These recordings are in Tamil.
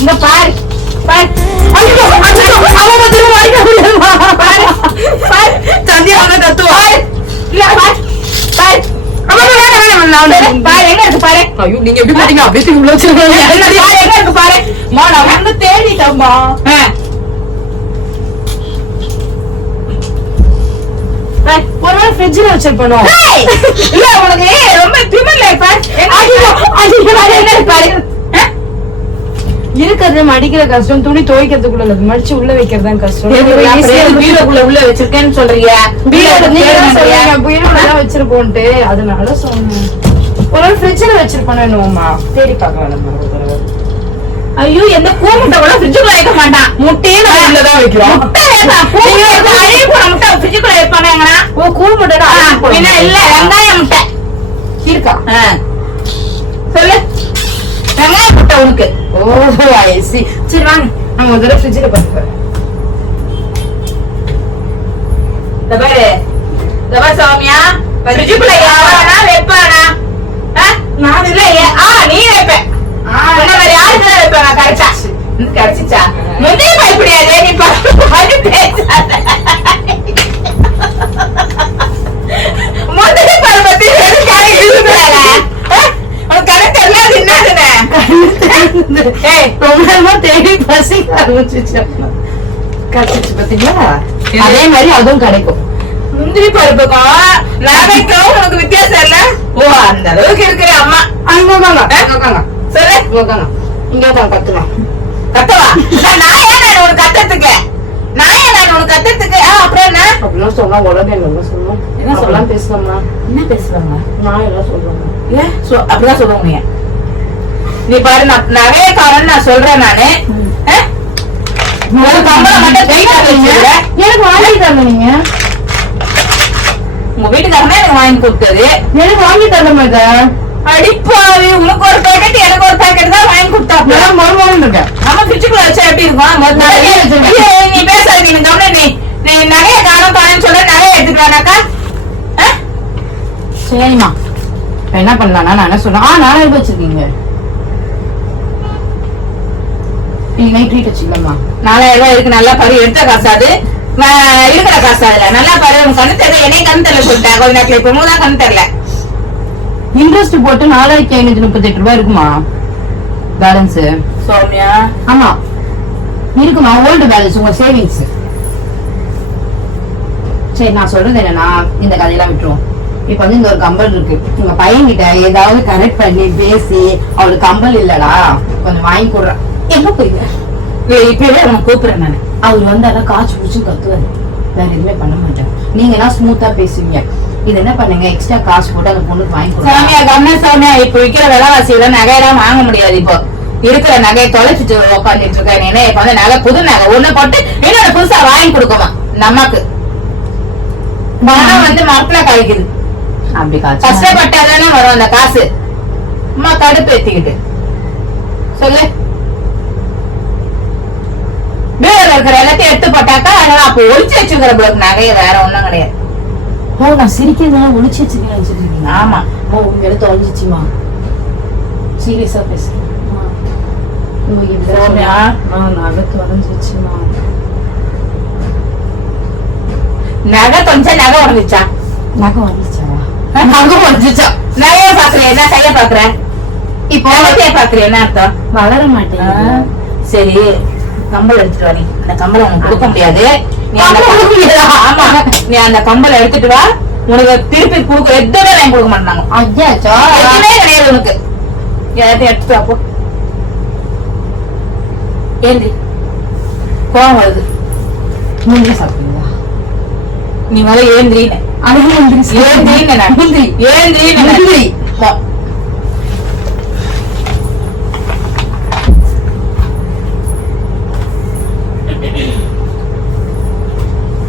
இந்த பாரு பாரு சந்தியாவை தத்துவா எங்க இருக்கு பாரு. ஐயோ நீங்க எப்படி பாத்தீங்க அப்படியே உள்ள வச்சிருக்கீங்க. எங்க இருக்கு பாரு. மா நான் வந்து தேடிட்டேன்மா. ஒரு நாள் ஃப்ரிட்ஜ்ல வச்சிருப்போம். இல்ல உனக்கு ரொம்ப திமிர்ல பாரு. என்ன பாரு இருக்கிறது மடிக்கிற கஷ்டம், துணி துவைக்கிறதுக்குள்ள மடிச்சு உள்ள வைக்கிறதா கஷ்டம். பீரோக்குள்ள உள்ள வச்சிருக்கேன்னு சொல்றீங்க. பீரோல வச்சிருப்போன்ட்டு அதனால சொன்னேன். ஒரு நாள் ஃப்ரிட்ஜ்ல வச்சிருப்போம்மா. தேடி பார்க்கலாம் நம்ம. ஐயோ எந்த கூமுட்டை கூட ஃப்ரிட்ஜுக்குள்ள வைக்க மாட்டான். முட்டையே நம்ம உள்ளதான் வைக்கிறோம். முட்டை முட்டை ஃப்ரிட்ஜுக்குள்ள வைப்பானேங்கண்ணா. ஓ கூமுட்டை இல்ல வெங்காய முட்டை இருக்கா? சொல்லு. வெங்காய முட்டை உனக்கு. ஓஹோ ஐசி. சரி வாங்க நம்ம ஒரு தடவை ஃப்ரிட்ஜ்ல பார்த்துக்கிறேன். சௌமியா ஃப்ரிட்ஜுக்குள்ள யாரா வைப்பானா? நான் இல்ல நீ வைப்பேன். யாருக்கு வைப்பேன் நான் கிடைச்சா கிடைச்சிச்சா முந்தைய பயப்படியாதே நீ முந்தைய பருவத்தி தேடி பசிக்க ஆரம்பிச்சிச்சு. கிடைச்சிச்சு பாத்தீங்களா? அதே மாதிரி அதுவும் கிடைக்கும். முந்திரி பருப்புக்கும் நாளைக்கும் உனக்கு வித்தியாசம் இல்ல? ஓ அந்த அளவுக்கு இருக்கிற அம்மா. அங்க சரி இங்க கத்துலாம் கத்தவா? நான் ஏன் உனக்கு கத்துறதுக்கு? அப்புறம் என்ன அப்படிலாம் சொன்னா உடனே என்ன சொல்லுவோம்? என்ன சொல்லலாம் பேசலாமா? என்ன பேசுவாங்க? நான் எல்லாம் சொல்றேன். அப்படிதான் சொல்லுவாங்க. நீ பாரு நான் நிறைய காரணம் நான் சொல்றேன். நானு கம்பளம் மட்டும் எனக்கு வாங்கி தரல. நீங்க உங்க வீட்டுக்காரனா எனக்கு வாங்கி கொடுத்தது. எனக்கு வாங்கி தர மாட்டேன். அடிப்பாவி உனக்கு ஒரு பேக்கெட் எனக்கு ஒரு பேக்கெட் தான் வாங்கி கொடுத்தாங்க. நம்ம ஃப்ரிட்ஜுக்குள்ள வச்சா எப்படி இருக்கும்? நீ பேசாது. நீ கவனம். நீ நிறைய காரணம் காரணம் சொல்ற நிறைய எடுத்துக்கலாம்க்கா. சரிம்மா என்ன பண்ணலாம்? நான் என்ன சொல்றேன்? நானே வச்சிருக்கீங்க. ட்ரீட் வச்சுக்கலாமா? 4000 ரூபாய் இருக்கு. நல்லா பாரு. எடுத்த காசாது இருக்கிற காசு. அதுல நல்லா பாரு. உன் கண்ணு தெரியல. என்னைய கண்ணு தெரியல சொல்லிட்டேன். கொஞ்ச நேரத்துல இப்ப மூதான் கண்ணு தெரியல. இன்ட்ரெஸ்ட் போட்டு 4538 ரூபாய் இருக்குமா பேலன்ஸ்? சௌமியா ஆமா இருக்குமா. ஓல்டு பேலன்ஸ் உங்க சேவிங்ஸ். சரி நான் சொல்றது என்னன்னா இந்த கதையெல்லாம் விட்டுருவோம். இப்ப வந்து இந்த ஒரு கம்பல் இருக்கு. உங்க பையன் கிட்ட ஏதாவது கரெக்ட் பண்ணி பேசி அவளுக்கு கம்பல் இல்லடா கொஞ்சம் வாங்கி கொடுறேன். எங்க போயிங்க? இப்பவே அவனை கூப்பிடுறேன் நானு. அவர் வந்து அதான் காய்ச்சி பிடிச்சு கத்துவாரு. வேற எதுவுமே பண்ண மாட்டேன். நீங்க எல்லாம் ஸ்மூத்தா பேசுவீங்க. இது என்ன பண்ணுங்க எக்ஸ்ட்ரா காசு போட்டு அந்த பொண்ணுக்கு வாங்கி கொடுங்க. சாமியா கம்மியா சாமியா இப்ப விக்கிற விலைவாசியில நகையெல்லாம் வாங்க முடியாது. இப்போ இருக்கிற நகையை தொலைச்சிட்டு உட்காந்துட்டு இருக்கேன். என்ன இப்ப வந்து நகை புது நகை ஒண்ணு போட்டு இன்னொரு புதுசா வாங்கி கொடுக்குமா நமக்கு? மனம் வந்து மரத்துல காய்க்குது. அப்படி கஷ்டப்பட்டாதானே வரும் அந்த காசு. அம்மா கடுப்பு ஏத்திக்கிட்டு சொல்லு. பீரோல இருக்கிற எல்லாத்தையும் எடுத்து போட்டாக்கா அதெல்லாம் அப்ப ஒளிச்சு வச்சுக்கிற பிள்ளைக்கு நகைய வேற ஒண்ணும் கிடையாது. ஓ நான் சிரிக்கிறதுனால ஒளிச்சு வச்சிருக்கீங்க. ஆமா ஓ உங்க எடுத்து ஒழிஞ்சிச்சுமா? சீரியஸா பேசுறேன். நகை தொலைஞ்சிச்சுமா? நகை தொலைஞ்சா நகை உடஞ்சிச்சா? நகை உடஞ்சிச்சா? நகை உடஞ்சிச்சா? நகைய பாக்குறேன். என்ன கைய பாக்குறேன்? இப்போ பாக்குறேன். என்ன அர்த்தம்? வளர மாட்டேன். சரி கம்பல் எடுத்துட்டு வா. நீ அந்த கம்பளை உனக்கு கொடுக்க முடியாது. ஆமா நீ அந்த கம்பளை எடுத்துட்டு வா. உனக்கு திருப்பி கொடுக்க எதுவுமே வாங்கி கொடுக்க மாட்டாங்க. எதுவுமே கிடையாது உனக்கு. எல்லாத்தையும் எடுத்துட்டு வா போ. ஏந்தி கோவம் வருது. முந்திரி சாப்பிடுவீங்களா? நீ வர ஏந்திரி. ஏந்திரி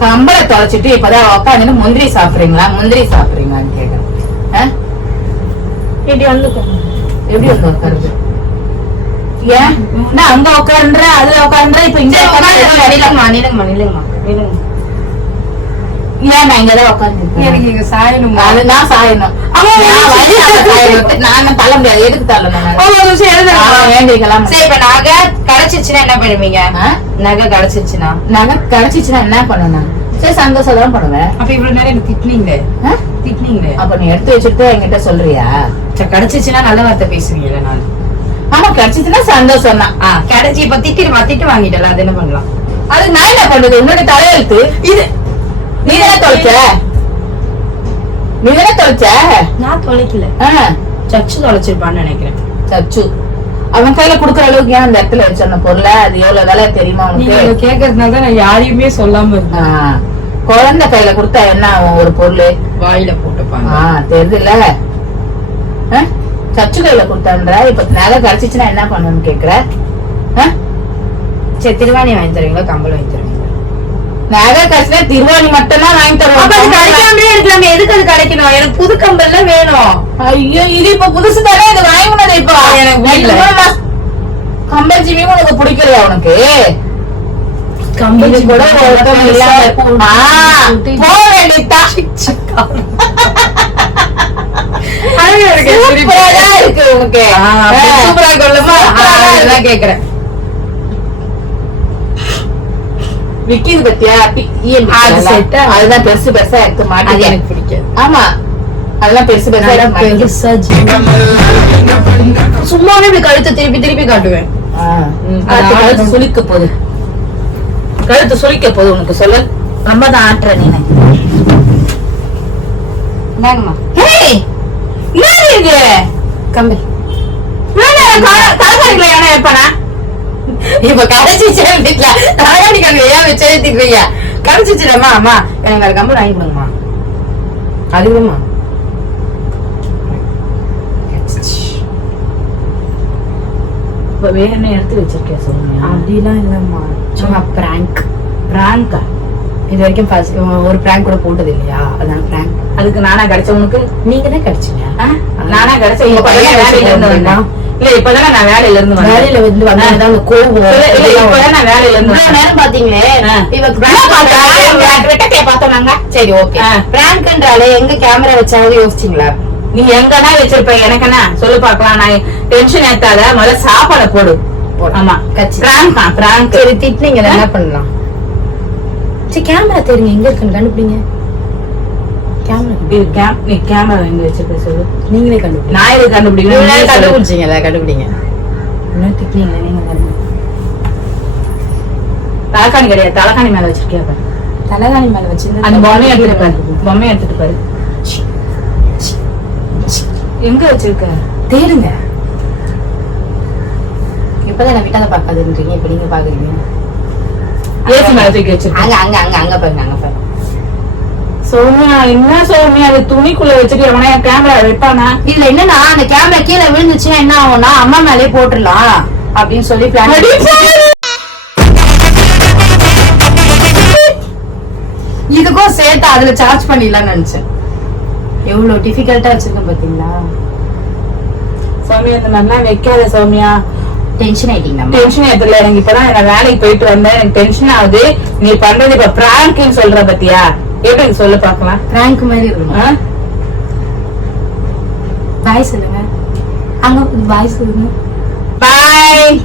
கம்பளை தொலைச்சிட்டு இப்பதான் உட்காந்து முந்திரி சாப்பிடுறீங்களான்னு கேட்கறேன். எப்படி வந்து உட்காருது? ஏன் நான் அங்க உட்காருன்ற அதுல உட்காருன்ற இப்ப இங்க ஏன் நான் இங்கதான் உட்கார்ந்து எனக்கு இங்க சாயணும். அதுதான் சாயணும். நான் தள்ள முடியாது. எதுக்கு தள்ளணும்? வேண்டிக்கலாம். சரி, இப்ப நகை கிடைச்சிச்சுன்னா என்ன பண்ணுவீங்க? நகை கிடைச்சிச்சுன்னா என்ன பண்ணுவேன்? சரி, சந்தோஷம் தான் பண்ணுவேன். அப்ப இவ்வளவு நேரம் எனக்கு திட்டினீங்களே. அப்ப நீ எடுத்து வச்சுட்டு என்கிட்ட சொல்றியா? கிடைச்சிச்சுன்னா நல்ல வார்த்தை பேசுவீங்கல்ல நான். ஆமா, கிடைச்சிச்சுன்னா சந்தோஷம் தான். கிடைச்சி இப்ப திட்டு வாங்கிட்டல, அது என்ன பண்ணலாம்? அது நான் என்ன பண்றது? உன்னோட தலையெழுத்து இது. நீதானே தொலைச்ச. நான் தொலைக்கல. சச்சு தொலைச்சிருப்பான்னு நினைக்கிறேன். சச்சு அவன் கையில குடுக்கற அளவுக்கு ஏன் அந்த இடத்துல வச்ச பொருளை? அது எவ்வளவு வேலை தெரியுமா உனக்கு? கேக்குறதுனால தான் நான் யாரையுமே சொல்லாம இருந்தேன். குழந்தை கையில கொடுத்தா என்ன ஆகும்? ஒரு பொருள் வாயில போட்டுப்பாங்க. தெரியுதுல்ல? சச்சு கையில கொடுத்தான்ற. இப்ப நகை கிடைச்சிச்சுன்னா என்ன பண்ணணும்னு கேக்குற? சரி, திருவாணி வாங்கி தருவீங்களா, கம்பல் வாங்கி தருவீங்களா? நகை கிடைச்சா திருவாணி மட்டும் தான் வாங்கி தருவோம். இருக்கலாம். எதுக்கு அது கிடைக்கணும்? எனக்கு புது கம்பல் தான் வேணும். ஐயோ, இது இப்ப புதுசு தானே, இது வாங்கினது. இப்ப எனக்கு கம்பல் ஜிமி உனக்கு பிடிக்கலையா? உனக்கு கம்பல் கூட போக வேண்டியதா இருக்கு உனக்கு. சூப்பரா கொள்ளுமா? கேக்குறேன். விக்கிது பத்தியா? அதுதான் பெருசு பெருசா எடுத்து மாட்டி. எனக்கு பிடிக்காது. ஆமா, அதெல்லாம் பெருசு பெருசா சும்மாவே இப்படி கழுத்தை திருப்பி காட்டுவேன். சுளிக்க போகுது, கழுத்து சுளிக்க போகுது. உனக்கு சொல்ல ரொம்ப தான் ஆட்டுற நீ. இது கம்பல் தலைமுறைகளை ஏன்னா எப்பனா இப்ப கடைச்சிச்சு தலைகாணிக்காங்க ஏன் வச்சு எழுதிக்கிறீங்க? கடைச்சிச்சுடமா. அம்மா எனக்கு வேற கம்பல் வாங்கி கொடுங்கம்மா. அது விடுமா? இப்ப வேற என்ன எடுத்து வச்சிருக்கேன் சொல்லுங்க. அப்படிலாம் இல்லம்மா, சும்மா பிராங்கா. இது வரைக்கும் ஒரு பிராங்க் கூட போட்டது இல்லையா? அதான் பிராங்க். அதுக்கு நானா கிடைச்ச? உனக்கு நீங்க தான் கிடைச்சீங்க. நானா கிடைச்ச? வேலையில இருந்து வந்தேன். இல்ல, இப்பதானே நான் வேலையில இருந்து வேலையில வந்து வந்தேன். கோபம் இப்பதான் நான் வேலையில இருந்து நேரம் பாத்தீங்களே. பார்த்தோம். சரி, ஓகே. பிராங்க்ன்றாலே எங்க கேமரா வச்சாவது யோசிச்சீங்களா? நீ எங்கன்னா வச்சிருப்ப, எனக்குன்னா சொல்லு பாக்கலாம். நான் டென்ஷன் ஏத்தாத, முதல்ல சாப்பாட போடு. ஆமா, பிராங்க். சரி, திட்டினீங்க, என்ன பண்ணலாம்? சரி, கேமரா தெரியுங்க எங்க இருக்குன்னு கண்டுபிடிங்க. கேமரா எங்க வச்சிருக்க சொல்லு. நீங்களே கண்டுபிடிங்க. நான் எது கண்டுபிடிக்கணும்? கண்டுபிடிச்சீங்களா? கண்டுபிடிங்க. இன்னும் திட்டிங்களா? நீங்க தலைகாணி கிடையாது, தலைகாணி மேல வச்சிருக்கியா? தலைகாணி மேல வச்சிருந்தா அந்த பொம்மையை எடுத்துட்டு பாரு. எங்க வச்சிருக்க? தேடுங்க. இப்பதான் நான் விட்டாத பாக்காதுன்றீங்க, இப்ப நீங்க பாக்குறீங்க. ஏசி மேல தூக்கி வச்சிருக்கேன். அங்க பாருங்க. சௌமியா, என்ன சௌமியா, அது துணிக்குள்ள வச்சுட்டு எவனா கேமரா வைப்பானா? இல்ல, என்னன்னா அந்த கேமரா கீழே விழுந்துச்சுன்னா என்ன ஆகும்னா அம்மா மேலே போட்டுடலாம் அப்படின்னு சொல்லி பிளான். இதுக்கும் சேர்த்து அதுல சார்ஜ் பண்ணிடலாம்னு நினைச்சேன். எவ்வளவு டிஃபிகல்ட்டா வச்சிருக்கேன் பாத்தீங்களா? சௌமியா, இந்த மாதிரிலாம் வைக்காத சௌமியா. டென்ஷன் ஆயிட்டீங்க? டென்ஷன் ஆயிடுல, எனக்கு இப்பதான் நான் வேலைக்கு போயிட்டு வந்தேன், எனக்கு டென்ஷன் ஆகுது. நீ பண்றது இப்ப பிராங்க்னு சொல்ற பத்தியா? எப்படி சொல்ல பாக்கலாம்? பிராங்க் மாதிரி வருமா? பாய் சொல்லுங்க. அங்க பாய் சொல்லுங்க. பாய்.